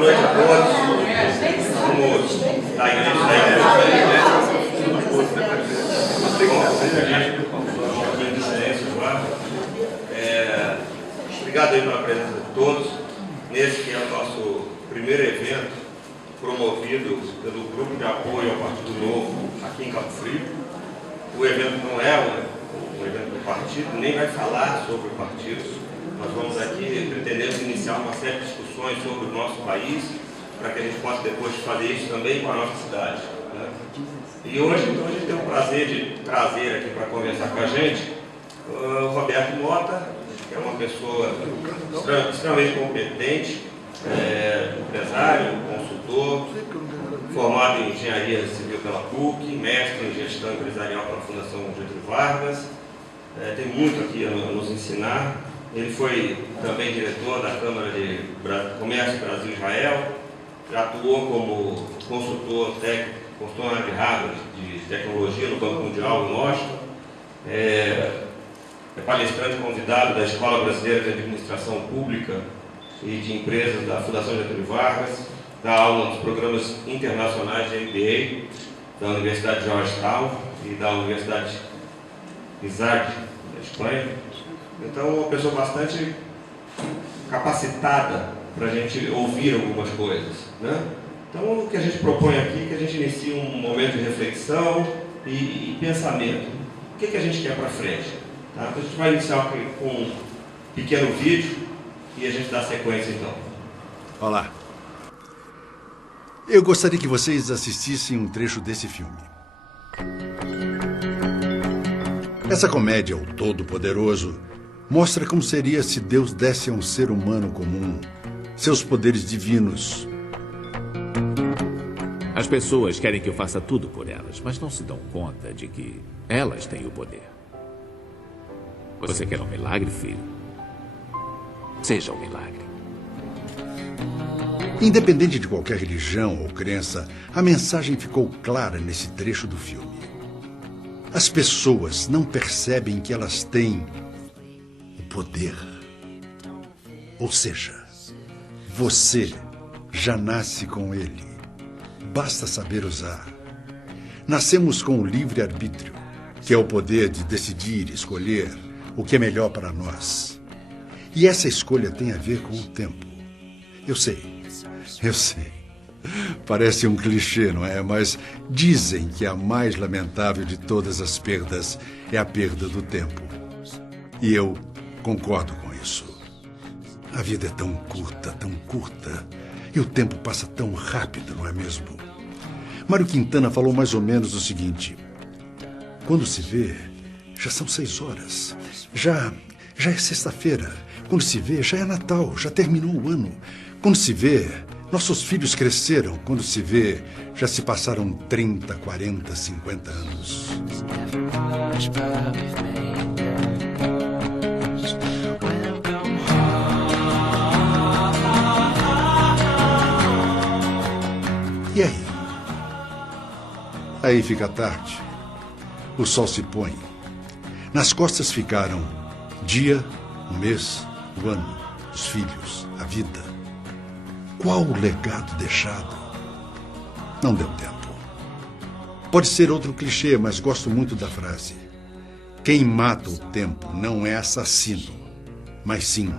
noite a todos. Somos da igreja obrigado aí pela presença de todos, nesse que é o nosso primeiro evento promovido pelo Grupo de Apoio ao Partido Novo aqui em Cabo Frio. O evento não é um evento do partido, nem vai falar sobre o partido. Nós vamos aqui, pretendemos iniciar uma série de discussões sobre o nosso país, para que a gente possa depois fazer isso também com a nossa cidade, né? E hoje, então, a gente tem o prazer de trazer aqui para conversar com a gente o Roberto Mota, que é uma pessoa extremamente competente, empresário, consultor, formado em Engenharia Civil pela PUC, mestre em Gestão Empresarial pela Fundação Getúlio Vargas, tem muito aqui a nos ensinar. Ele foi também diretor da Câmara de Comércio Brasil-Israel, já atuou como consultor técnico, consultor de Harvard de tecnologia no Banco Mundial em Washington, é palestrante convidado da Escola Brasileira de Administração Pública e de Empresas da Fundação Getúlio Vargas, dá aula nos programas internacionais de MBA da Universidade de Georgetown e da Universidade Isaac, da Espanha. Então, uma pessoa bastante capacitada para a gente ouvir algumas coisas, né? Então, o que a gente propõe aqui é que a gente inicie um momento de reflexão e pensamento. O que a gente quer para frente? Tá? Então, a gente vai iniciar aqui com um pequeno vídeo e a gente dá sequência, então. Olá. Eu gostaria que vocês assistissem um trecho desse filme. Essa comédia, O Todo-Poderoso, mostra como seria se Deus desse a um ser humano comum seus poderes divinos. As pessoas querem que eu faça tudo por elas, mas não se dão conta de que elas têm o poder. Você quer um milagre, filho? Seja um milagre. Independente de qualquer religião ou crença, a mensagem ficou clara nesse trecho do filme. As pessoas não percebem que elas têm o poder. Ou seja, você já nasce com ele. Basta saber usar. Nascemos com o livre-arbítrio, que é o poder de decidir, escolher o que é melhor para nós. E essa escolha tem a ver com o tempo. Eu sei. Parece um clichê, não é? Mas dizem que a mais lamentável de todas as perdas é a perda do tempo. E eu concordo com isso. A vida é tão curta, e o tempo passa tão rápido, não é mesmo? Mário Quintana falou mais ou menos o seguinte: quando se vê, já são 6 horas. Já é sexta-feira. Quando se vê, já é Natal, já terminou o ano. Quando se vê, nossos filhos cresceram. Quando se vê, já se passaram 30, 40, 50 anos. E aí? Aí fica tarde. O sol se põe. Nas costas ficaram dia, o mês, o ano, os filhos, a vida. Qual o legado deixado? Não deu tempo. Pode ser outro clichê, mas gosto muito da frase. Quem mata o tempo não é assassino, mas sim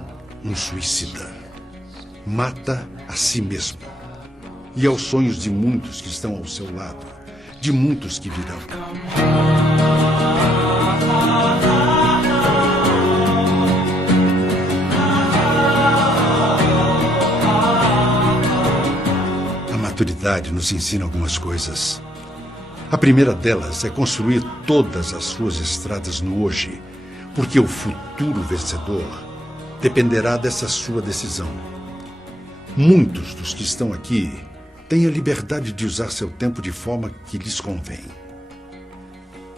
um suicida. Mata a si mesmo. E aos sonhos de muitos que estão ao seu lado, de muitos que virão. A maturidade nos ensina algumas coisas. A primeira delas é construir todas as suas estradas no hoje, porque o futuro vencedor dependerá dessa sua decisão. Muitos dos que estão aqui têm a liberdade de usar seu tempo de forma que lhes convém.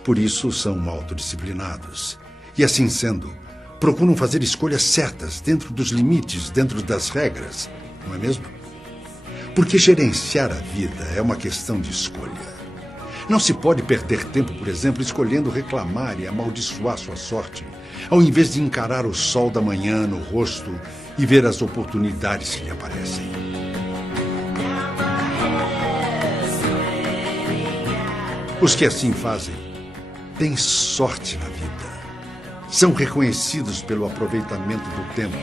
Por isso são autodisciplinados. E assim sendo, procuram fazer escolhas certas dentro dos limites, dentro das regras, não é mesmo? Porque gerenciar a vida é uma questão de escolha. Não se pode perder tempo, por exemplo, escolhendo reclamar e amaldiçoar sua sorte, ao invés de encarar o sol da manhã no rosto e ver as oportunidades que lhe aparecem. Os que assim fazem têm sorte na vida. São reconhecidos pelo aproveitamento do tempo.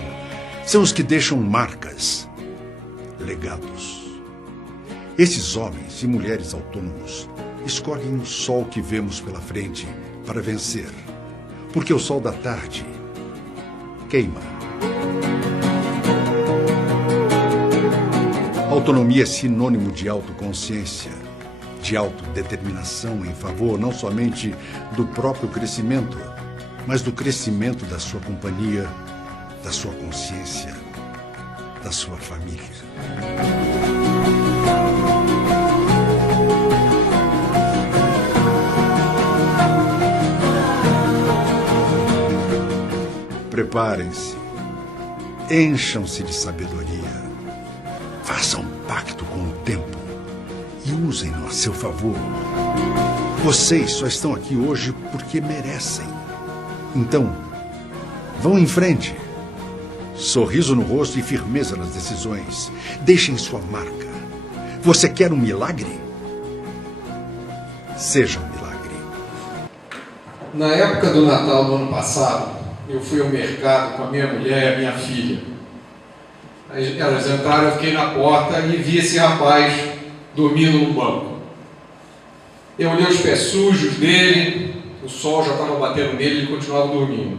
São os que deixam marcas, legados. Esses homens e mulheres autônomos escolhem o sol que vemos pela frente para vencer, porque o sol da tarde queima. Autonomia é sinônimo de autoconsciência, de autodeterminação em favor não somente do próprio crescimento, mas do crescimento da sua companhia, da sua consciência, da sua família. Preparem-se, encham-se de sabedoria, façam pacto com o tempo e usem-no a seu favor. Vocês só estão aqui hoje porque merecem. Então, vão em frente. Sorriso no rosto e firmeza nas decisões. Deixem sua marca. Você quer um milagre? Seja um milagre. Na época do Natal do ano passado, eu fui ao mercado com a minha mulher e a minha filha. Elas entraram, eu fiquei na porta e vi esse rapaz dormindo no banco. Eu olhei os pés sujos dele, o sol já estava batendo nele e ele continuava dormindo.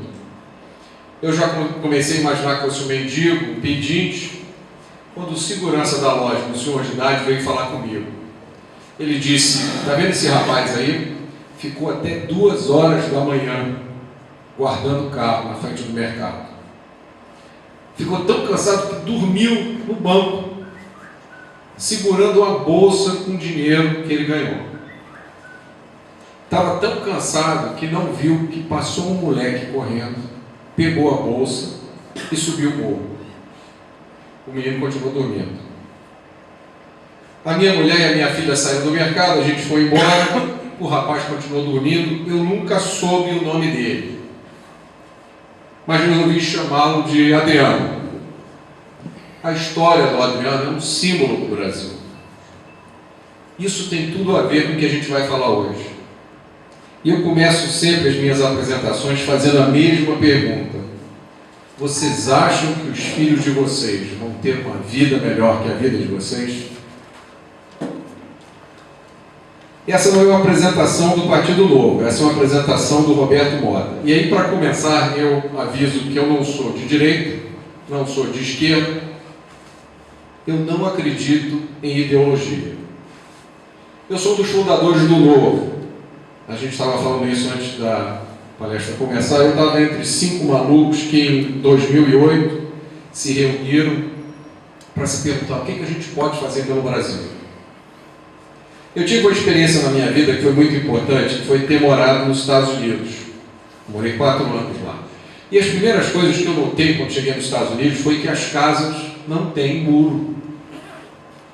Eu já comecei a imaginar que fosse um mendigo, um pedinte, quando o segurança da loja, um senhor de idade, veio falar comigo. Ele disse: "Está vendo esse rapaz aí? Ficou até 2 horas da manhã guardando o carro na frente do mercado. Ficou tão cansado que dormiu no banco, segurando uma bolsa com dinheiro que ele ganhou. Estava tão cansado que não viu que passou um moleque correndo, pegou a bolsa e subiu o morro. O menino continuou dormindo. A minha mulher e a minha filha saíram do mercado, a gente foi embora, o rapaz continuou dormindo, eu nunca soube o nome dele, mas resolvi chamá-lo de Adriano. A história do Adriano é um símbolo do Brasil. Isso tem tudo a ver com o que a gente vai falar hoje. E eu começo sempre as minhas apresentações fazendo a mesma pergunta: vocês acham que os filhos de vocês vão ter uma vida melhor que a vida de vocês? Essa não é uma apresentação do Partido Novo, essa é uma apresentação do Roberto Motta. E aí, para começar, eu aviso que eu não sou de direita, não sou de esquerda, eu não acredito em ideologia. Eu sou um dos fundadores do Novo. A gente estava falando isso antes da palestra começar. Eu estava entre 5 malucos que em 2008 se reuniram para se perguntar o que a gente pode fazer pelo Brasil. Eu tive uma experiência na minha vida que foi muito importante, que foi ter morado nos Estados Unidos. Morei 4 anos lá. E as primeiras coisas que eu notei quando cheguei nos Estados Unidos foi que as casas não têm muro.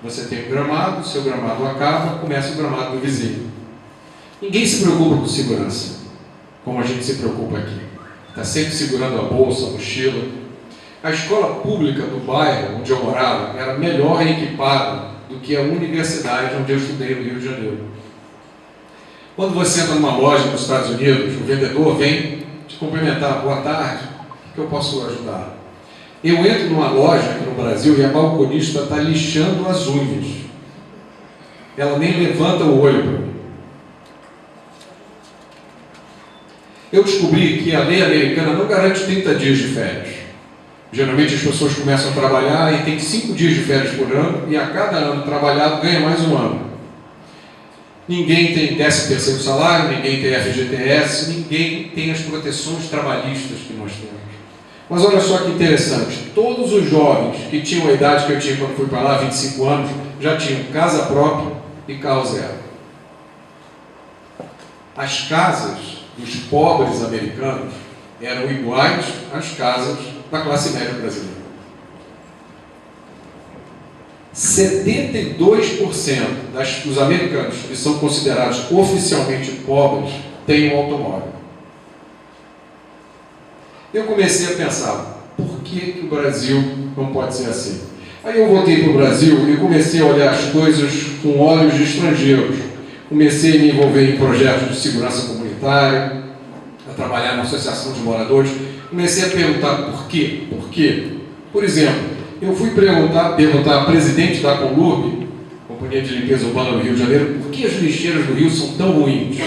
Você tem um gramado, seu gramado acaba, começa o gramado do vizinho. Ninguém se preocupa com segurança, como a gente se preocupa aqui. Está sempre segurando a bolsa, a mochila. A escola pública do bairro onde eu morava era melhor equipada do que a universidade onde eu estudei no Rio de Janeiro. Quando você entra numa loja nos Estados Unidos, o vendedor vem te cumprimentar: boa tarde, o que eu posso ajudar? Eu entro numa loja aqui no Brasil e a balconista está lixando as unhas. Ela nem levanta o olho para mim. Eu descobri que a lei americana não garante 30 dias de férias. Geralmente as pessoas começam a trabalhar e tem 5 dias de férias por ano, e a cada ano trabalhado ganha mais um ano. Ninguém tem 13º salário, ninguém tem FGTS, ninguém tem as proteções trabalhistas que nós temos. Mas olha só que interessante, todos os jovens que tinham a idade que eu tinha quando fui para lá, 25 anos, já tinham casa própria e carro zero. As casas dos pobres americanos eram iguais às casas da classe média brasileira. 72% dos americanos que são considerados oficialmente pobres têm um automóvel. Eu comecei a pensar, por que o Brasil não pode ser assim? Aí eu voltei para o Brasil e comecei a olhar as coisas com olhos de estrangeiros, comecei a me envolver em projetos de segurança comunitária, a trabalhar na associação de moradores. Comecei a perguntar por quê? Por quê? Por exemplo, eu fui perguntar à presidente da Conlurb, Companhia de Limpeza Urbana do Rio de Janeiro, por que as lixeiras do Rio são tão ruins?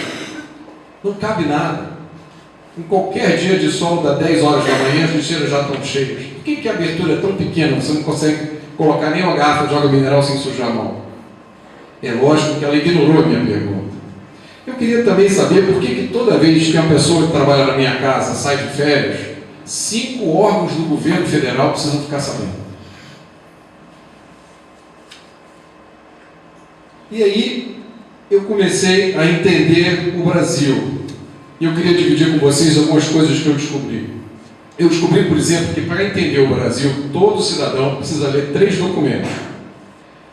Não cabe nada. Em qualquer dia de sol, das 10 horas da manhã, as lixeiras já estão cheias. Por que a abertura é tão pequena? Você não consegue colocar nem uma garrafa de água mineral sem sujar a mão. É lógico que ela ignorou a minha pergunta. Eu queria também saber por que toda vez que uma pessoa que trabalha na minha casa sai de férias, 5 órgãos do governo federal precisam ficar sabendo. E aí eu comecei a entender o Brasil. E eu queria dividir com vocês algumas coisas que eu descobri. Eu descobri, por exemplo, que para entender o Brasil, todo cidadão precisa ler 3 documentos: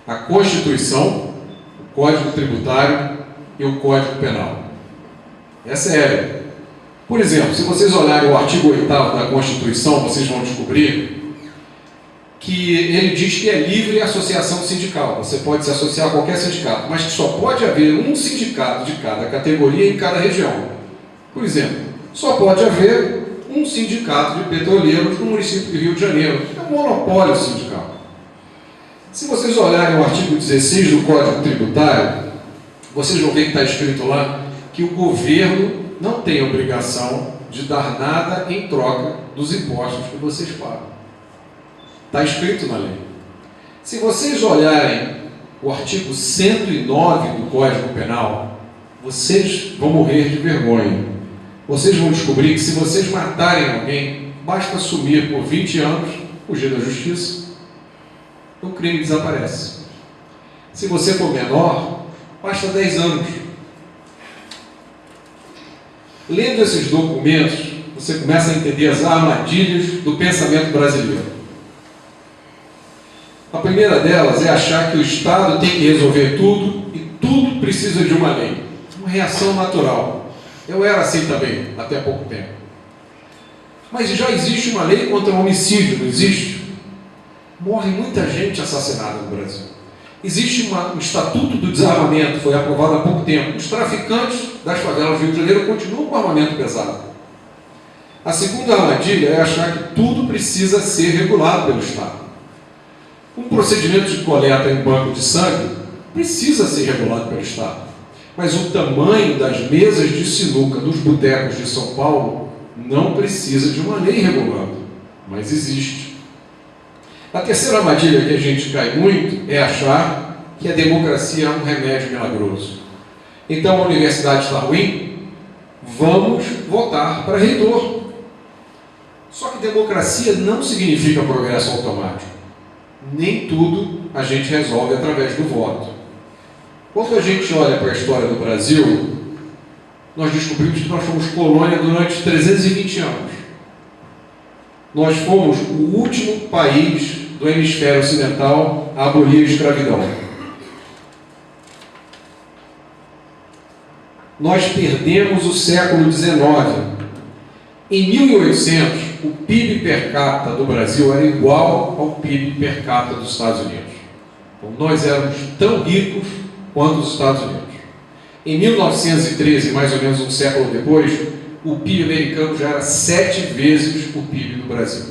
a Constituição, o Código Tributário e o Código Penal. É sério. Por exemplo, se vocês olharem o artigo 8º da Constituição, vocês vão descobrir que ele diz que é livre a associação sindical. Você pode se associar a qualquer sindicato, mas que só pode haver um sindicato de cada categoria em cada região. Por exemplo, só pode haver um sindicato de petroleiros no município do Rio de Janeiro. É um monopólio sindical. Se vocês olharem o artigo 16 do Código Tributário, vocês vão ver que está escrito lá que o governo não tem obrigação de dar nada em troca dos impostos que vocês pagam. Está escrito na lei. Se vocês olharem o artigo 109 do Código Penal, vocês vão morrer de vergonha. Vocês vão descobrir que se vocês matarem alguém, basta sumir por 20 anos, fugir da justiça, o crime desaparece. Se você for menor, basta 10 anos. Lendo esses documentos, você começa a entender as armadilhas do pensamento brasileiro. A primeira delas é achar que o Estado tem que resolver tudo e tudo precisa de uma lei. Uma reação natural. Eu era assim também, até pouco tempo. Mas já existe uma lei contra o homicídio, não existe? Morre muita gente assassinada no Brasil. Existe um Estatuto do Desarmamento, foi aprovado há pouco tempo. Os traficantes das favelas do Rio de Janeiro continuam com armamento pesado. A segunda armadilha é achar que tudo precisa ser regulado pelo Estado. Um procedimento de coleta em banco de sangue precisa ser regulado pelo Estado. Mas o tamanho das mesas de sinuca dos botecos de São Paulo não precisa de uma lei regulando, mas existe. A terceira armadilha que a gente cai muito é achar que a democracia é um remédio milagroso. Então a universidade está ruim? Vamos votar para reitor. Só que democracia não significa progresso automático. Nem tudo a gente resolve através do voto. Quando a gente olha para a história do Brasil, nós descobrimos que nós fomos colônia durante 320 anos. Nós fomos o último país do hemisfério ocidental a abolir a escravidão. Nós perdemos o século XIX. Em 1800, o PIB per capita do Brasil era igual ao PIB per capita dos Estados Unidos. Então, nós éramos tão ricos quanto os Estados Unidos. Em 1913, mais ou menos um século depois, o PIB americano já era 7 vezes o PIB do Brasil.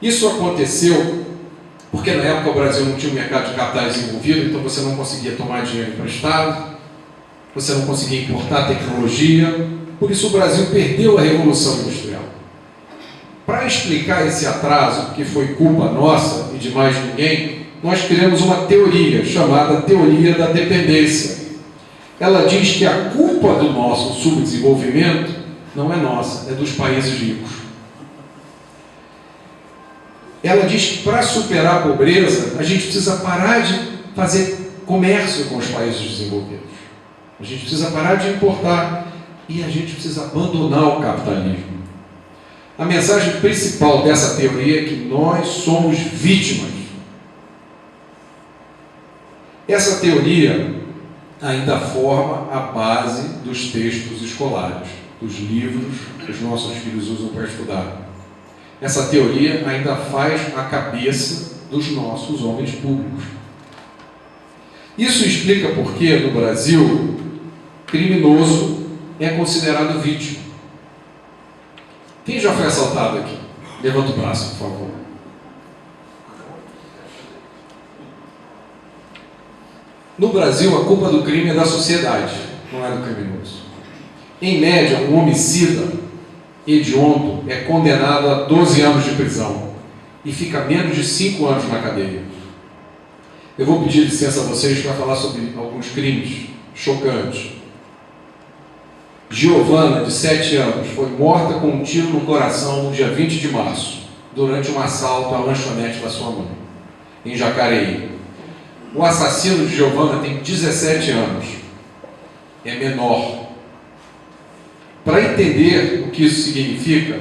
Isso aconteceu porque na época o Brasil não tinha um mercado de capitais desenvolvido, então você não conseguia tomar dinheiro emprestado, você não conseguia importar tecnologia, por isso o Brasil perdeu a Revolução Industrial. Para explicar esse atraso, que foi culpa nossa e de mais ninguém, nós criamos uma teoria chamada Teoria da Dependência. Ela diz que a culpa do nosso subdesenvolvimento não é nossa, é dos países ricos. Ela diz que para superar a pobreza, a gente precisa parar de fazer comércio com os países desenvolvidos. A gente precisa parar de importar e a gente precisa abandonar o capitalismo. A mensagem principal dessa teoria é que nós somos vítimas. Essa teoria ainda forma a base dos textos escolares, dos livros que os nossos filhos usam para estudar. Essa teoria ainda faz a cabeça dos nossos homens públicos. Isso explica por que, no Brasil, criminoso é considerado vítima. Quem já foi assaltado aqui? Levanta o braço, por favor. No Brasil, a culpa do crime é da sociedade, não é do criminoso. Em média, um homicida hediondo é condenado a 12 anos de prisão e fica menos de 5 anos na cadeia. Eu vou pedir licença a vocês para falar sobre alguns crimes chocantes. Giovana, de 7 anos, foi morta com um tiro no coração no dia 20 de março, durante um assalto à lanchonete da sua mãe, em Jacareí. O assassino de Giovana tem 17 anos, é menor. Para entender o que isso significa,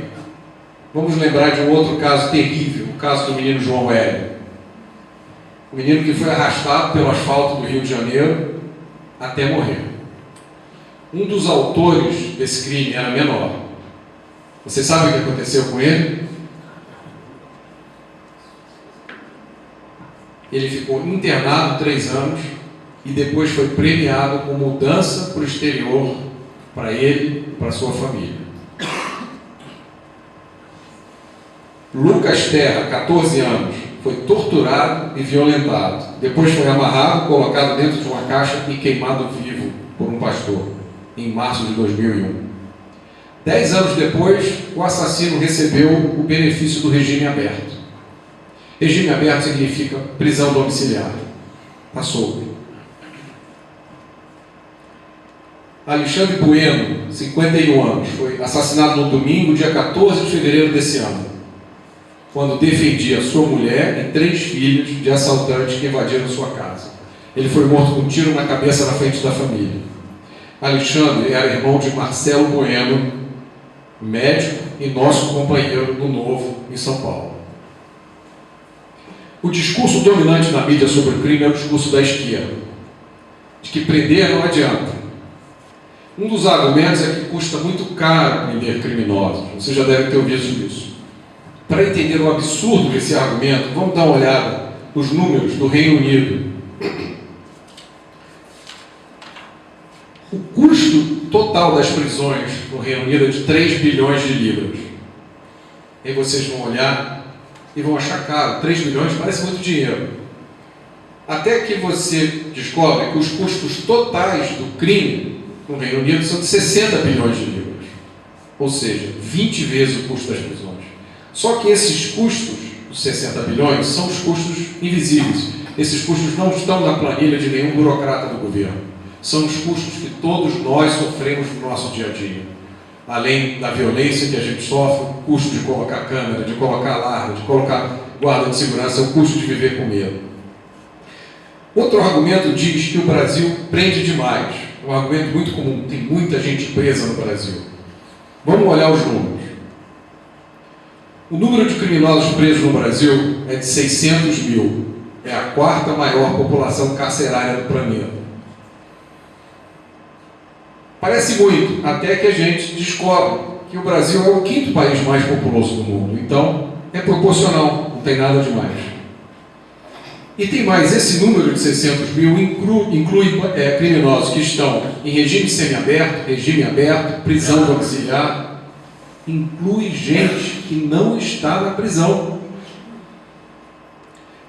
vamos lembrar de um outro caso terrível, o caso do menino João Hélio. O menino que foi arrastado pelo asfalto do Rio de Janeiro até morrer. Um dos autores desse crime era menor. Você sabe o que aconteceu com ele? Ele ficou internado 3 anos e depois foi premiado com mudança para o exterior, para ele e para sua família. Lucas Terra, 14 anos, foi torturado e violentado. Depois foi amarrado, colocado dentro de uma caixa e queimado vivo por um pastor, em março de 2001. 10 anos depois, o assassino recebeu o benefício do regime aberto. Regime aberto significa prisão domiciliar. Está solto. Alexandre Bueno, 51 anos, foi assassinado no domingo, dia 14 de fevereiro desse ano, quando defendia sua mulher e 3 filhos de assaltantes que invadiram sua casa. Ele foi morto com um tiro na cabeça na frente da família. Alexandre era irmão de Marcelo Bueno, médico e nosso companheiro do Novo em São Paulo. O discurso dominante na mídia sobre o crime é o discurso da esquerda, de que prender não adianta. Um dos argumentos é que custa muito caro prender criminosos. Você já deve ter ouvido isso. Para entender o absurdo desse argumento, vamos dar uma olhada nos números do Reino Unido. O custo total das prisões no Reino Unido é de 3 bilhões de libras. Aí vocês vão olhar e vão achar caro. 3 bilhões parece muito dinheiro. Até que você descobre que os custos totais do crime no Reino Unido são de 60 bilhões de libras. Ou seja, 20 vezes o custo das prisões. Só que esses custos, os 60 bilhões, são os custos invisíveis. Esses custos não estão na planilha de nenhum burocrata do governo. São os custos que todos nós sofremos no nosso dia a dia. Além da violência que a gente sofre, o custo de colocar câmera, de colocar alarme, de colocar guarda de segurança, o custo de viver com medo. Outro argumento diz que o Brasil prende demais. É um argumento muito comum, tem muita gente presa no Brasil. Vamos olhar os números. O número de criminosos presos no Brasil é de 600 mil. É a 4ª maior população carcerária do planeta. Parece muito, até que a gente descobre que o Brasil é o 5º país mais populoso do mundo. Então, é proporcional, não tem nada demais. E tem mais, esse número de 600 mil inclui criminosos que estão em regime semiaberto, regime aberto, prisão domiciliar, inclui gente que não está na prisão.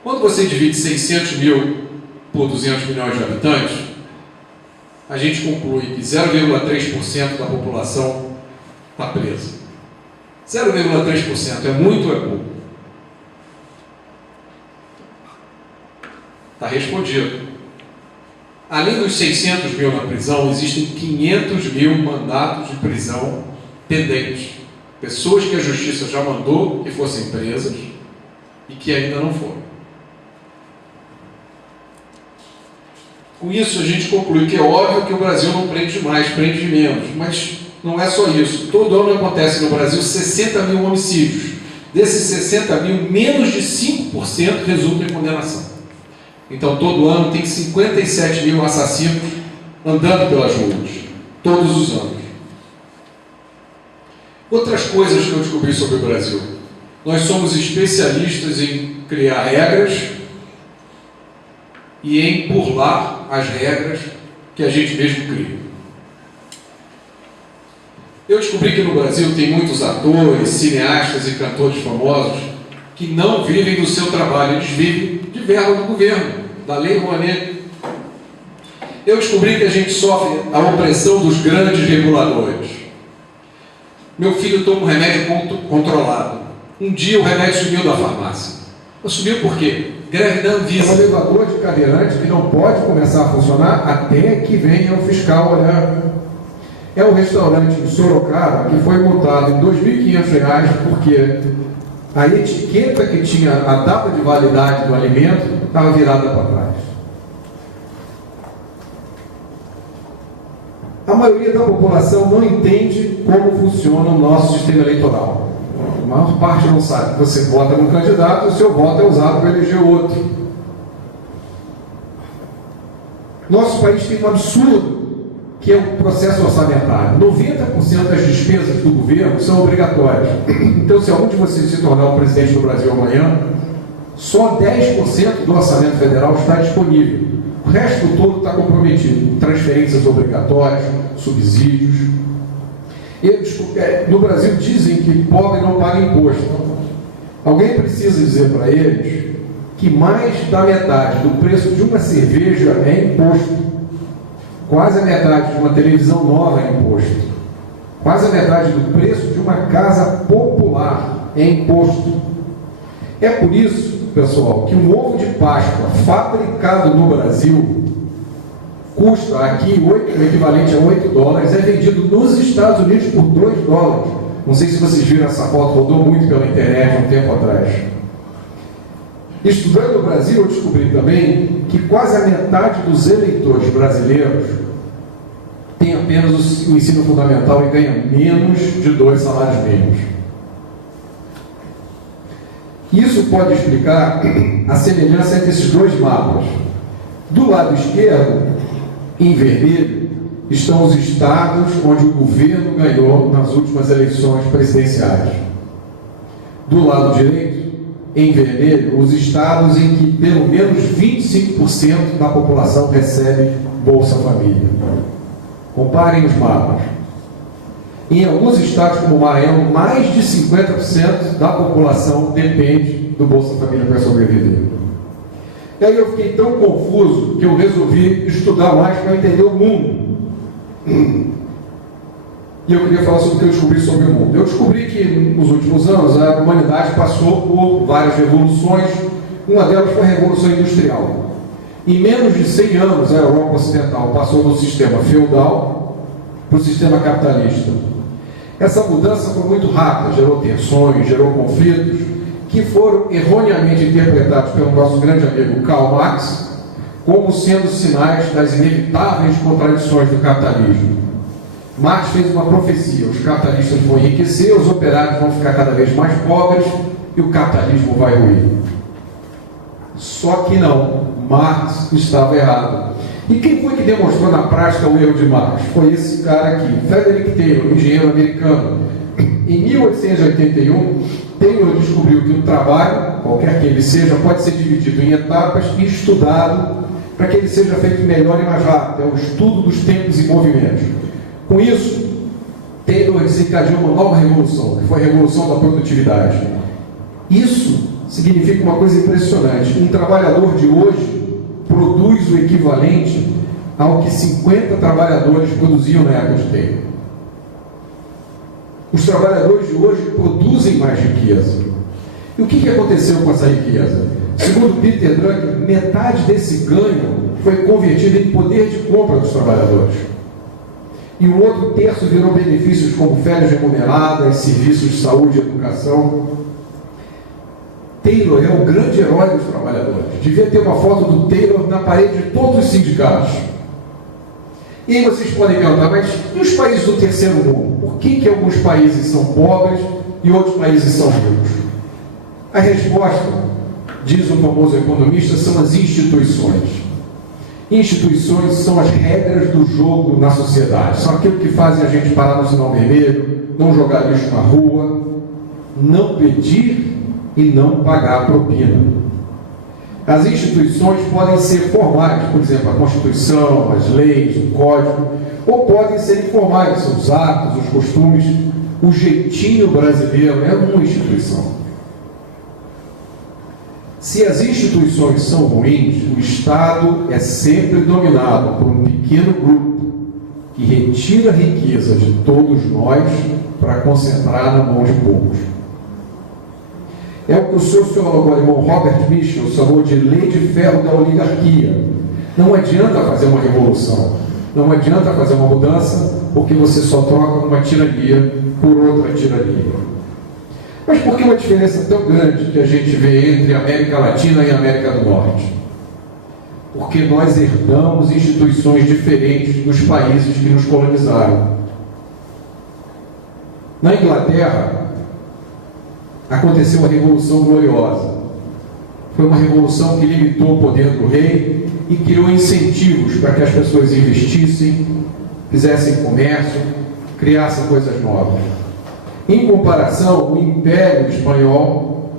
Quando você divide 600 mil por 200 milhões de habitantes, a gente conclui que 0,3% da população está presa. 0,3% é muito ou é pouco? Está respondido. Além dos 600 mil na prisão, existem 500 mil mandatos de prisão pendentes. Pessoas que a justiça já mandou que fossem presas e que ainda não foram. Com isso, a gente conclui que é óbvio que o Brasil não prende mais, prende menos. Mas não é só isso. Todo ano acontece no Brasil 60 mil homicídios. Desses 60 mil, menos de 5% resultam em condenação. Então, todo ano tem 57 mil assassinos andando pelas ruas. Todos os anos. Outras coisas que eu descobri sobre o Brasil. Nós somos especialistas em criar regras e em burlar às regras que a gente mesmo cria. Eu descobri que no Brasil tem muitos atores, cineastas e cantores famosos que não vivem do seu trabalho, eles vivem de verba do governo, da Lei Rouanet. Eu descobri que a gente sofre a opressão dos grandes reguladores. Meu filho toma um remédio controlado. Um dia o remédio sumiu da farmácia. Sumiu por quê? Greve da Anvisa. É um elevador de cadeirante que não pode começar a funcionar até que venha o fiscal olhar. É um restaurante em Sorocaba que foi multado em R$ 2.500 porque a etiqueta que tinha a data de validade do alimento estava virada para trás. A maioria da população não entende como funciona o nosso sistema eleitoral. A maior parte não sabe. Você vota num candidato, o seu voto é usado para eleger outro. Nosso país tem um absurdo, que é o processo orçamentário. 90% das despesas do governo são obrigatórias. Então, se algum de vocês se tornar o presidente do Brasil amanhã, só 10% do orçamento federal está disponível. O resto todo está comprometido. Transferências obrigatórias, subsídios. No Brasil dizem que pobre não paga imposto. Alguém precisa dizer para eles que mais da metade do preço de uma cerveja é imposto. Quase a metade de uma televisão nova é imposto. Quase a metade do preço de uma casa popular é imposto. É por isso, pessoal, que um ovo de Páscoa fabricado no Brasil custa aqui o equivalente a $8, é vendido nos Estados Unidos por $2. Não sei se vocês viram essa foto, rodou muito pela internet um tempo atrás. Estudando o Brasil, eu descobri também que quase a metade dos eleitores brasileiros tem apenas o ensino fundamental e ganha menos de 2 salários mínimos. Isso pode explicar a semelhança entre esses dois mapas. Do lado esquerdo, em vermelho, estão os estados onde o governo ganhou nas últimas eleições presidenciais. Do lado direito, em vermelho, os estados em que pelo menos 25% da população recebe Bolsa Família. Comparem os mapas. Em alguns estados como o Maranhão, mais de 50% da população depende do Bolsa Família para sobreviver. E aí eu fiquei tão confuso que eu resolvi estudar mais para entender o mundo. E eu queria falar sobre o que eu descobri sobre o mundo. Eu descobri que nos últimos anos a humanidade passou por várias revoluções. Uma delas foi a Revolução Industrial. Em menos de 100 anos, a Europa Ocidental passou do sistema feudal para o sistema capitalista. Essa mudança foi muito rápida, gerou tensões, gerou conflitos, que foram erroneamente interpretados pelo nosso grande amigo Karl Marx como sendo sinais das inevitáveis contradições do capitalismo. Marx fez uma profecia: os capitalistas vão enriquecer, os operários vão ficar cada vez mais pobres e o capitalismo vai ruir. Só que não, Marx estava errado. E quem foi que demonstrou na prática o erro de Marx? Foi esse cara aqui, Frederick Taylor, engenheiro americano. Em 1881, Taylor descobriu que o trabalho, qualquer que ele seja, pode ser dividido em etapas e estudado para que ele seja feito melhor e mais rápido. É o estudo dos tempos e movimentos. Com isso, Taylor desencadeou uma nova revolução, que foi a revolução da produtividade. Isso significa uma coisa impressionante. Um trabalhador de hoje produz o equivalente ao que 50 trabalhadores produziam na época de Taylor. Os trabalhadores de hoje produzem mais riqueza. E o que aconteceu com essa riqueza? Segundo Peter Drucker, metade desse ganho foi convertido em poder de compra dos trabalhadores. E o outro terço virou benefícios como férias remuneradas, serviços de saúde e educação. Taylor é o grande herói dos trabalhadores. Devia ter uma foto do Taylor na parede de todos os sindicatos. E aí vocês podem perguntar, mas e os países do terceiro mundo? Por que alguns países são pobres e outros países são ricos? A resposta, diz um famoso economista, são as instituições. Instituições são as regras do jogo na sociedade. São aquilo que fazem a gente parar no sinal vermelho, não jogar lixo na rua, não pedir e não pagar a propina. As instituições podem ser formais, por exemplo, a Constituição, as leis, o Código, ou podem ser informais, são os atos, os costumes. O jeitinho brasileiro é uma instituição. Se as instituições são ruins, o Estado é sempre dominado por um pequeno grupo que retira a riqueza de todos nós para concentrar na mão de poucos. É o que o sociólogo alemão Robert Michel chamou de lei de ferro da oligarquia. Não adianta fazer uma revolução, não adianta fazer uma mudança, porque você só troca uma tirania por outra tirania. Mas por que uma diferença tão grande que a gente vê entre a América Latina e a América do Norte? Porque nós herdamos instituições diferentes dos países que nos colonizaram. Na Inglaterra, aconteceu uma Revolução Gloriosa. Foi uma revolução que limitou o poder do rei e criou incentivos para que as pessoas investissem, fizessem comércio, criassem coisas novas. Em comparação, o Império Espanhol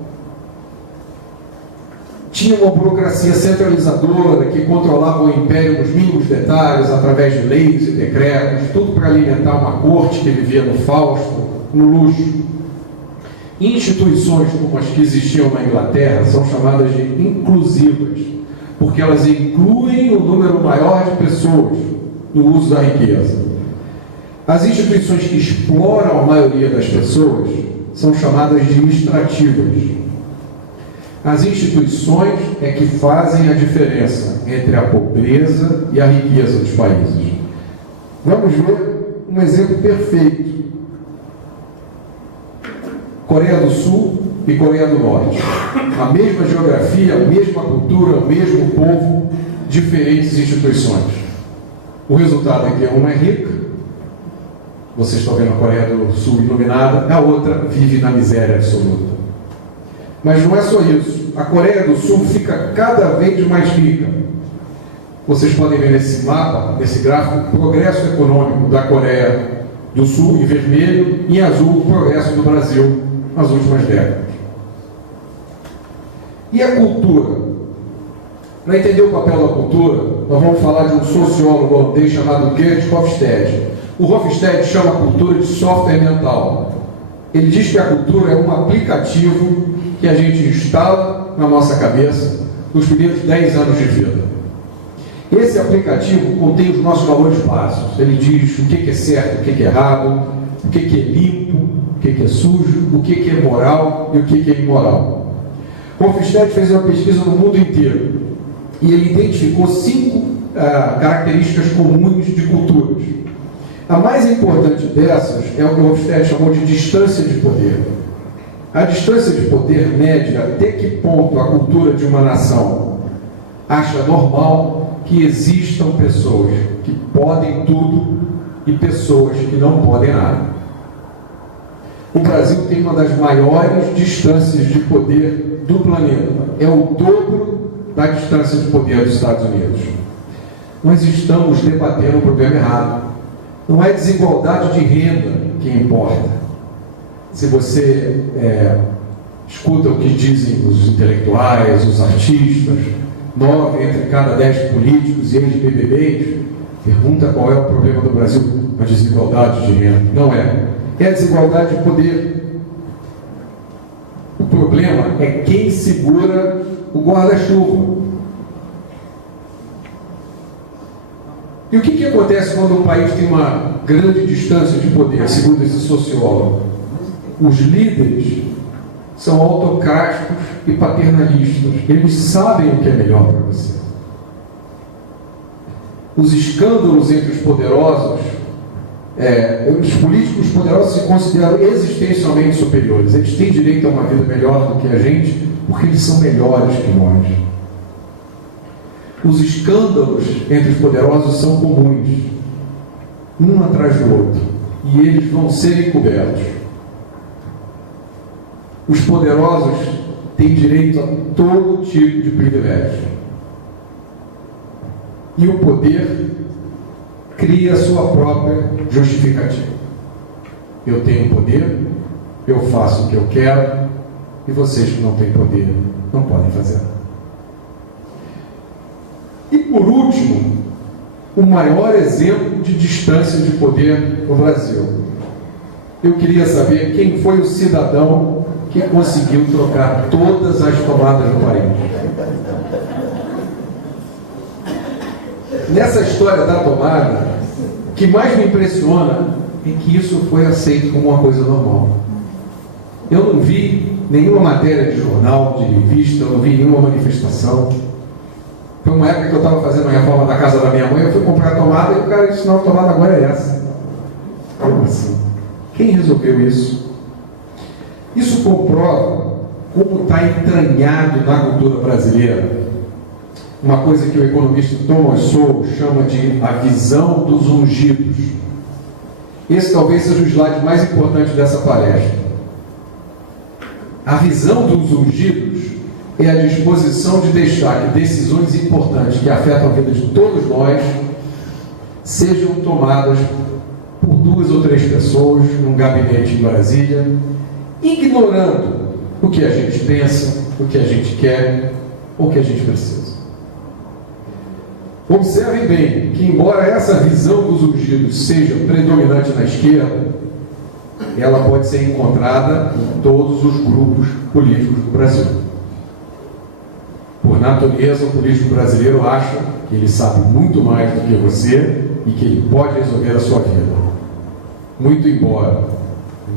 tinha uma burocracia centralizadora que controlava o Império nos mínimos detalhes, através de leis e decretos, tudo para alimentar uma corte que vivia no fausto, no luxo. Instituições como as que existiam na Inglaterra são chamadas de inclusivas, porque elas incluem um número maior de pessoas no uso da riqueza. As instituições que exploram a maioria das pessoas são chamadas de extrativas. As instituições é que fazem a diferença entre a pobreza e a riqueza dos países. Vamos ver um exemplo perfeito. Coreia do Sul e Coreia do Norte. A mesma geografia, a mesma cultura, o mesmo povo, diferentes instituições. O resultado é que uma é rica, vocês estão vendo a Coreia do Sul iluminada, a outra vive na miséria absoluta. Mas não é só isso. A Coreia do Sul fica cada vez mais rica. Vocês podem ver nesse mapa, nesse gráfico, o progresso econômico da Coreia do Sul, em vermelho, e em azul, o progresso do Brasil nas últimas décadas. E a cultura? Para entender o papel da cultura, nós vamos falar de um sociólogo holandês chamado Geert Hofstede. O Hofstede chama a cultura de software mental. Ele diz que a cultura é um aplicativo que a gente instala na nossa cabeça nos primeiros 10 anos de vida. Esse aplicativo contém os nossos valores básicos. Ele diz o que é certo, o que é errado, o que é limpo, o que é sujo, o que é moral e o que é imoral. Hofstede fez uma pesquisa no mundo inteiro e ele identificou 5 características comuns de culturas. A mais importante dessas é o que Hofstede chamou de distância de poder. A distância de poder mede até que ponto a cultura de uma nação acha normal que existam pessoas que podem tudo e pessoas que não podem nada. O Brasil tem uma das maiores distâncias de poder do planeta. É o dobro da distância de poder dos Estados Unidos. Nós estamos debatendo o problema errado. Não é desigualdade de renda que importa. Se você escuta o que dizem os intelectuais, os artistas, 9 entre cada 10 políticos e ex-BBBs, pergunta qual é o problema do Brasil. A desigualdade de renda. Não é. É a desigualdade de poder. O problema é quem segura o guarda-chuva. E o que acontece quando um país tem uma grande distância de poder, segundo esse sociólogo? Os líderes são autocráticos e paternalistas. Eles sabem o que é melhor para você. Os escândalos entre os poderosos, os políticos poderosos se consideram existencialmente superiores. Eles têm direito a uma vida melhor do que a gente, porque eles são melhores que nós. Os escândalos entre os poderosos são comuns, um atrás do outro, e eles vão ser encobertos. Os poderosos têm direito a todo tipo de privilégio. E o poder cria a sua própria justificativa. Eu tenho poder, eu faço o que eu quero, e vocês que não têm poder não podem fazer nada. por último, o maior exemplo de distância de poder no Brasil. Eu queria saber quem foi o cidadão que conseguiu trocar todas as tomadas do país. Nessa história da tomada, o que mais me impressiona é que isso foi aceito como uma coisa normal. Eu não vi nenhuma matéria de jornal, de revista, eu não vi nenhuma manifestação. Foi uma época que eu estava fazendo a reforma da casa da minha mãe, eu fui comprar a tomada e o cara disse, não, a tomada agora é essa. Como assim? Quem resolveu isso? Isso comprova como está entranhado na cultura brasileira uma coisa que o economista Thomas Sowell chama de a visão dos ungidos. Esse talvez seja o slide mais importante dessa palestra. A visão dos ungidos é a disposição de deixar que decisões importantes que afetam a vida de todos nós sejam tomadas por 2 ou 3 pessoas num gabinete em Brasília, ignorando o que a gente pensa, o que a gente quer ou o que a gente precisa. Observem bem que, embora essa visão dos ungidos seja predominante na esquerda, ela pode ser encontrada em todos os grupos políticos do Brasil. Por natureza, o político brasileiro acha que ele sabe muito mais do que você e que ele pode resolver a sua vida. Muito embora,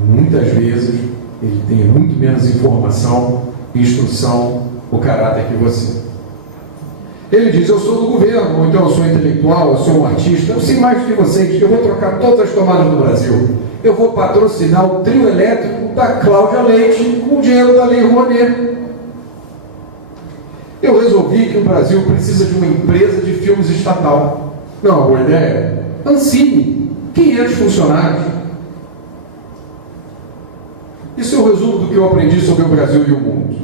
muitas vezes, ele tenha muito menos informação, instrução ou caráter que você. Ele diz, eu sou do governo, ou então eu sou intelectual, eu sou um artista, eu sei mais do que vocês, eu vou trocar todas as tomadas do Brasil. Eu vou patrocinar o trio elétrico da Cláudia Leite com o dinheiro da Lei Rouanet. Eu resolvi que o Brasil precisa de uma empresa de filmes estatal. Não, uma boa ideia? Ancine, 500 funcionários. Isso é o resumo do que eu aprendi sobre o Brasil e o mundo.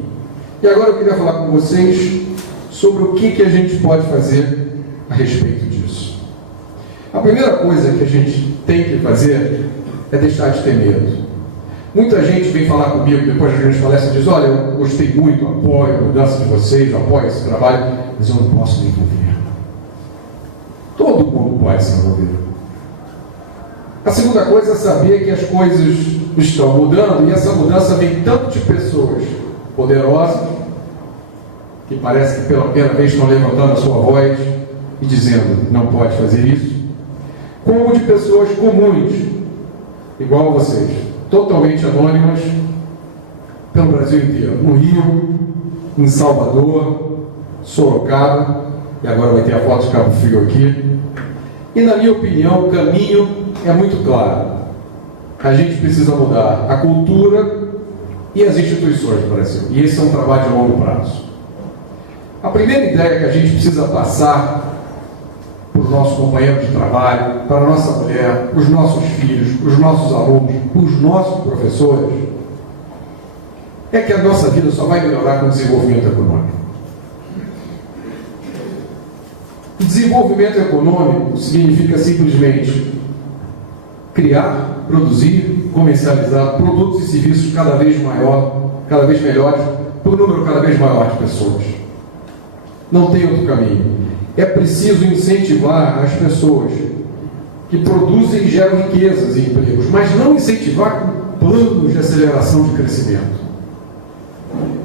E agora eu queria falar com vocês sobre o que a gente pode fazer a respeito disso. A primeira coisa que a gente tem que fazer é deixar de ter medo. Muita gente vem falar comigo depois da grande palestra e diz, olha, eu gostei muito, apoio a mudança de vocês, apoio esse trabalho, mas eu não posso me envolver. Todo mundo pode se envolver. A segunda coisa é saber que as coisas estão mudando, e essa mudança vem tanto de pessoas poderosas, que parece que pela primeira vez estão levantando a sua voz e dizendo, não pode fazer isso, como de pessoas comuns, igual a vocês, totalmente anônimas, pelo Brasil inteiro, no Rio, em Salvador, Sorocaba, e agora vai ter a foto de Cabo Frio aqui. E na minha opinião, o caminho é muito claro. A gente precisa mudar a cultura e as instituições do Brasil. E esse é um trabalho de longo prazo. A primeira ideia que a gente precisa passar para o nosso companheiro de trabalho, para a nossa mulher, os nossos filhos, os nossos alunos, os nossos professores, é que a nossa vida só vai melhorar com o desenvolvimento econômico. Desenvolvimento econômico significa simplesmente criar, produzir, comercializar produtos e serviços cada vez melhores, por um número cada vez maior de pessoas. Não tem outro caminho. É preciso incentivar as pessoas que produzem e geram riquezas e empregos, mas não incentivar com planos de aceleração de crescimento.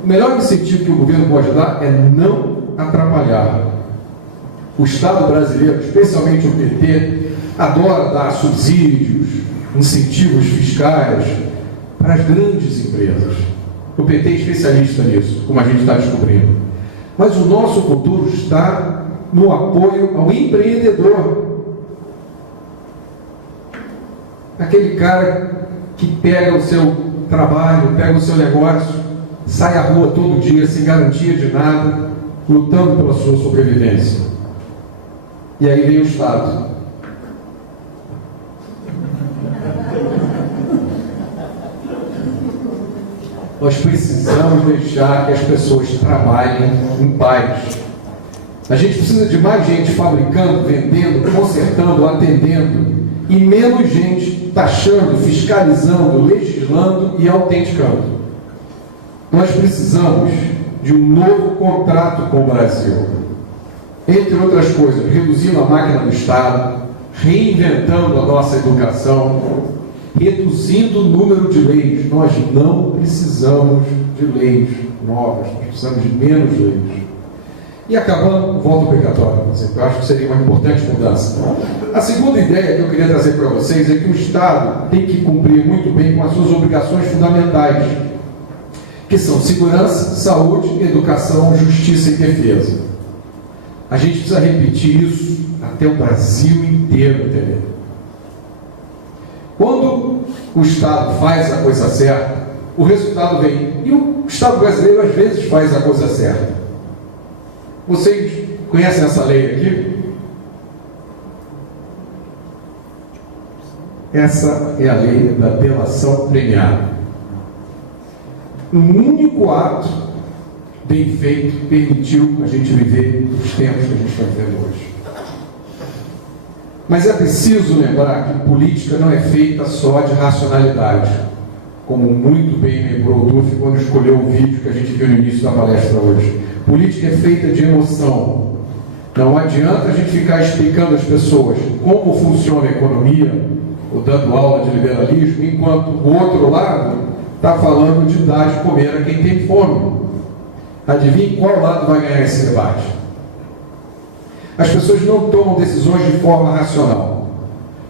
O melhor incentivo que o governo pode dar é não atrapalhar. O Estado brasileiro, especialmente o PT, adora dar subsídios, incentivos fiscais para as grandes empresas. O PT é especialista nisso, como a gente está descobrindo. Mas o nosso futuro está no apoio ao empreendedor. Aquele cara que pega o seu trabalho, pega o seu negócio, sai à rua todo dia sem garantia de nada, lutando pela sua sobrevivência. E aí vem o Estado. Nós precisamos deixar que as pessoas trabalhem em paz. A gente precisa de mais gente fabricando, vendendo, consertando, atendendo, e menos gente taxando, fiscalizando, legislando e autenticando. Nós precisamos de um novo contrato com o Brasil. entre outras coisas, reduzindo a máquina do Estado, reinventando a nossa educação, reduzindo o número de leis. Nós não precisamos de leis novas, nós precisamos de menos leis. E acabando o voto obrigatório, eu acho que seria uma importante mudança. A segunda ideia que eu queria trazer para vocês é que o Estado tem que cumprir muito bem com as suas obrigações fundamentais, que são segurança, saúde, educação, justiça e defesa. A gente precisa repetir isso até o Brasil inteiro entender. Quando o Estado faz a coisa certa, o resultado vem. E o Estado brasileiro às vezes faz a coisa certa. Vocês conhecem essa lei aqui? Essa é a lei da delação premiada. Um único ato bem feito permitiu a gente viver os tempos que a gente está vivendo hoje. Mas é preciso lembrar que política não é feita só de racionalidade, como muito bem lembrou o Duf quando escolheu o vídeo que a gente viu no início da palestra hoje. Política é feita de emoção. Não adianta a gente ficar explicando às pessoas como funciona a economia, ou dando aula de liberalismo, enquanto o outro lado está falando de dar de comer a quem tem fome. Adivinhe qual lado vai ganhar esse debate? As pessoas não tomam decisões de forma racional.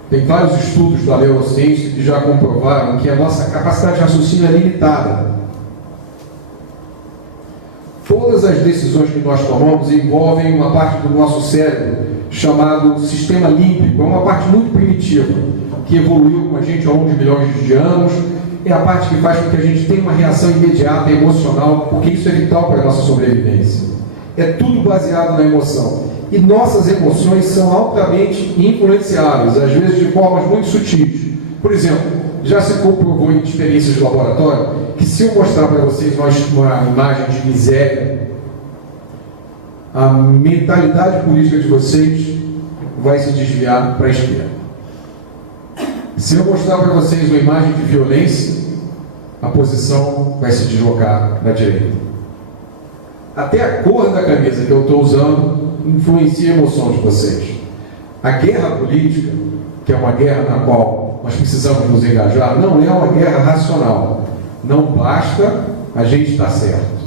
Tem vários estudos da neurociência que já comprovaram que a nossa capacidade de raciocínio é limitada. Todas as decisões que nós tomamos envolvem uma parte do nosso cérebro chamado sistema límbico. É uma parte muito primitiva, que evoluiu com a gente ao longo de milhões de anos. É a parte que faz com que a gente tenha uma reação imediata, emocional, porque isso é vital para a nossa sobrevivência. É tudo baseado na emoção. E nossas emoções são altamente influenciáveis, às vezes de formas muito sutis. Por exemplo, já se comprovou em experiências de laboratório que se eu mostrar para vocês uma imagem de miséria, a mentalidade política de vocês vai se desviar para a esquerda. Se eu mostrar para vocês uma imagem de violência, a posição vai se deslocar para a direita. Até a cor da camisa que eu estou usando influencia a emoção de vocês. A guerra política, que é uma guerra na qual nós precisamos nos engajar, não é uma guerra racional. Não basta a gente estar certo.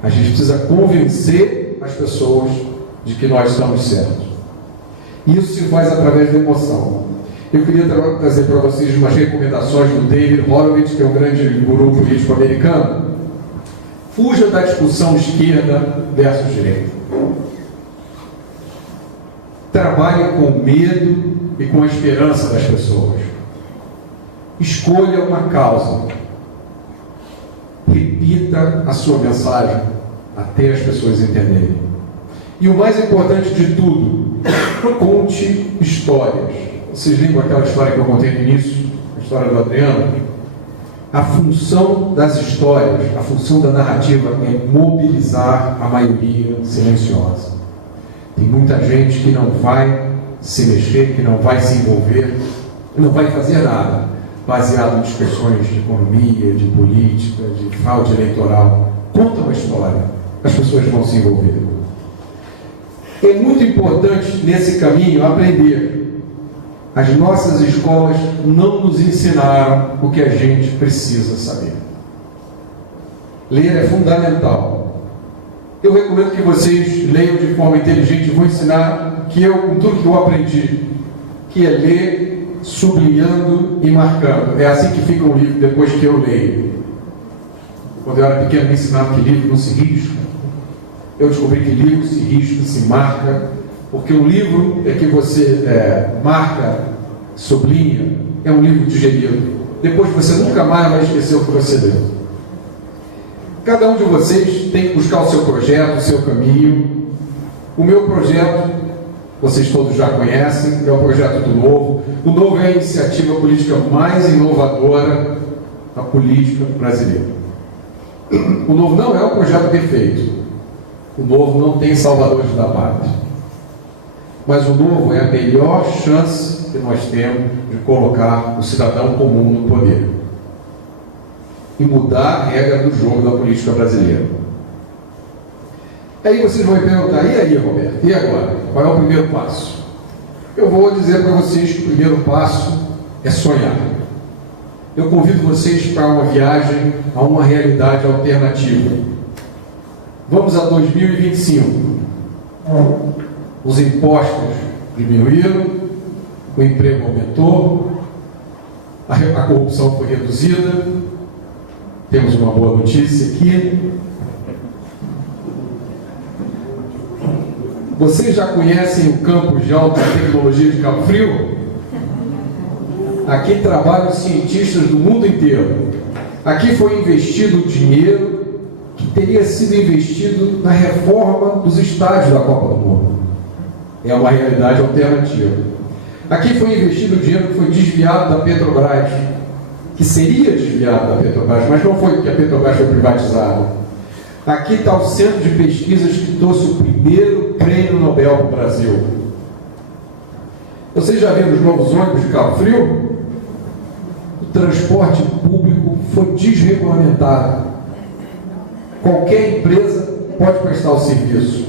A gente precisa convencer as pessoas de que nós estamos certos. Isso se faz através da emoção. Eu queria trazer para vocês umas recomendações do David Horowitz, que é um grande guru político americano. Fuja da discussão esquerda versus direita. Trabalhe com o medo e com a esperança das pessoas. Escolha uma causa. Repita a sua mensagem até as pessoas entenderem. E o mais importante de tudo, conte histórias. Vocês lembram aquela história que eu contei no início? A história do Adriano? A função das histórias, a função da narrativa é mobilizar a maioria silenciosa. Tem muita gente que não vai se mexer, que não vai se envolver, não vai fazer nada, baseado em discussões de economia, de política, de fraude eleitoral. Conta uma história, as pessoas vão se envolver. É muito importante nesse caminho aprender. As nossas escolas não nos ensinaram o que a gente precisa saber. Ler é fundamental. Eu recomendo que vocês leiam de forma inteligente. Vou ensinar com tudo que eu aprendi, que é ler sublinhando e marcando. É assim que fica um livro depois que eu leio. Quando eu era pequeno me ensinaram que livro não se risca. Eu descobri que livro se risca, se marca, porque o livro é que você marca, sublinha, é um livro digerido. Depois você nunca mais vai esquecer o que você leu. Cada um de vocês tem que buscar o seu projeto, o seu caminho. O meu projeto, vocês todos já conhecem, é o projeto do Novo. O Novo é a iniciativa política mais inovadora da política brasileira. O Novo não é um projeto perfeito. O Novo não tem salvadores da pátria. Mas o Novo é a melhor chance que nós temos de colocar o cidadão comum no poder e mudar a regra do jogo da política brasileira. Aí vocês vão me perguntar, e aí, Roberto, e agora? Qual é o primeiro passo? Eu vou dizer para vocês que o primeiro passo é sonhar. Eu convido vocês para uma viagem a uma realidade alternativa. Vamos a 2025. Os impostos diminuíram, o emprego aumentou, a corrupção foi reduzida. Temos uma boa notícia aqui. Vocês já conhecem o campus de alta tecnologia de Cabo Frio? Aqui trabalham cientistas do mundo inteiro. Aqui foi investido o dinheiro que teria sido investido na reforma dos estádios da Copa do Mundo. É uma realidade alternativa. Aqui foi investido o dinheiro que foi desviado da Petrobras, que seria desviado da Petrobras, mas não foi porque a Petrobras foi privatizada. Aqui está o centro de pesquisas que trouxe o primeiro prêmio Nobel para o Brasil. Vocês já viram os novos ônibus de Cabo Frio? O transporte público foi desregulamentado. Qualquer empresa pode prestar o serviço.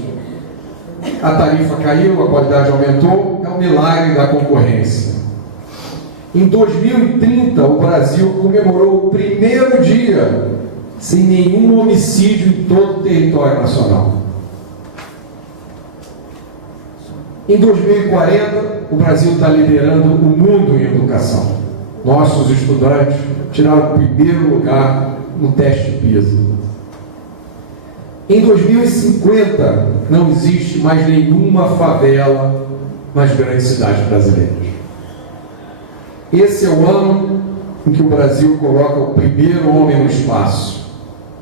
A tarifa caiu, a qualidade aumentou, é um milagre da concorrência. Em 2030, o Brasil comemorou o primeiro dia sem nenhum homicídio em todo o território nacional. Em 2040, o Brasil está liderando o mundo em educação. Nossos estudantes tiraram o primeiro lugar no teste PISA. Em 2050, não existe mais nenhuma favela nas grandes cidades brasileiras. Esse é o ano em que o Brasil coloca o primeiro homem no espaço,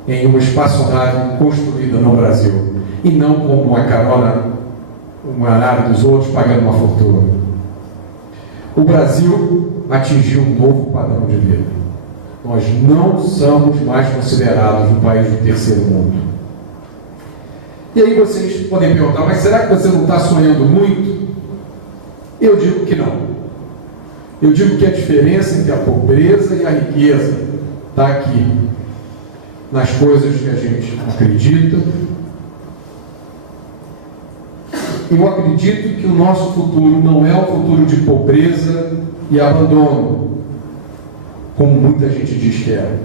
em uma espaçonave construída no Brasil, e não como uma carona, uma nave dos outros pagando uma fortuna. O Brasil atingiu um novo padrão de vida. Nós não somos mais considerados um país do terceiro mundo. E aí vocês podem perguntar, mas será que você não está sonhando muito? Eu digo que não. Eu digo que a diferença entre a pobreza e a riqueza está aqui, nas coisas que a gente acredita. Eu acredito que o nosso futuro não é um futuro de pobreza e abandono, como muita gente diz que é.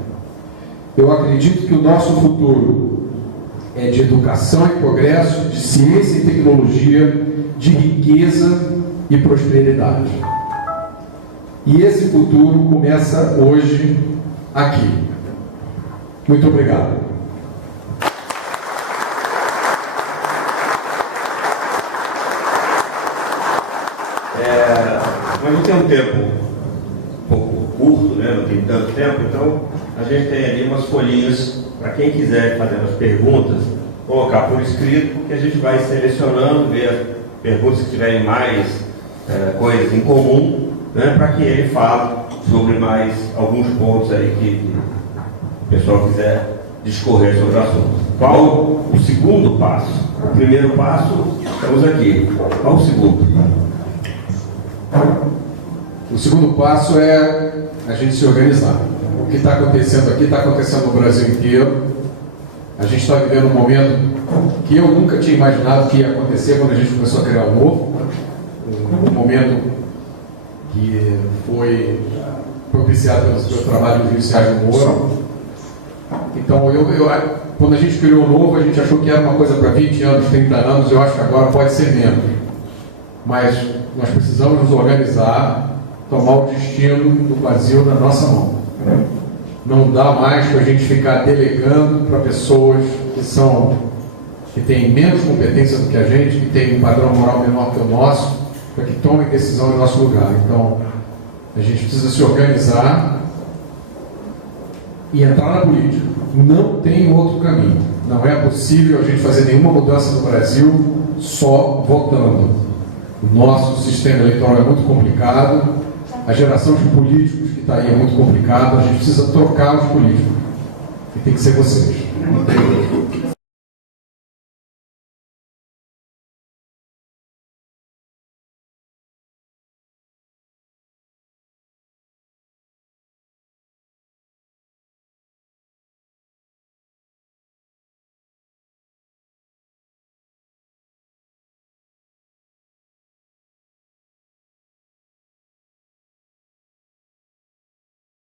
Eu acredito que o nosso futuro é de educação e progresso, de ciência e tecnologia, de riqueza e prosperidade. E esse futuro começa hoje aqui. Muito obrigado. Mas não tem um tempo um pouco curto, né? Não tem tanto tempo, então a gente tem ali umas folhinhas para quem quiser fazer as perguntas, colocar por escrito, porque a gente vai selecionando, ver as perguntas que tiverem mais coisas em comum, né? Para que ele fale sobre mais alguns pontos aí que o pessoal quiser discorrer sobre o assunto. Qual o segundo passo? O primeiro passo, estamos aqui. Qual o segundo? O segundo passo é a gente se organizar. O que está acontecendo aqui está acontecendo no Brasil inteiro. A gente está vivendo um momento que eu nunca tinha imaginado que ia acontecer quando a gente começou a criar o novo. Um momento que foi propiciado pelo trabalho do Sérgio Moro. Então, quando a gente criou o novo, a gente achou que era uma coisa para 20 anos, 30 anos. Eu acho que agora pode ser menos. Mas nós precisamos nos organizar, tomar o destino do Brasil na nossa mão. Não dá mais para a gente ficar delegando para pessoas que têm menos competência do que a gente, que têm um padrão moral menor que o nosso, para que tomem decisão em nosso lugar. Então, a gente precisa se organizar e entrar na política. Não tem outro caminho. Não é possível a gente fazer nenhuma mudança no Brasil só votando. O nosso sistema eleitoral é muito complicado, a geração de políticos que está aí é muito complicada, a gente precisa trocar os políticos. E tem que ser vocês.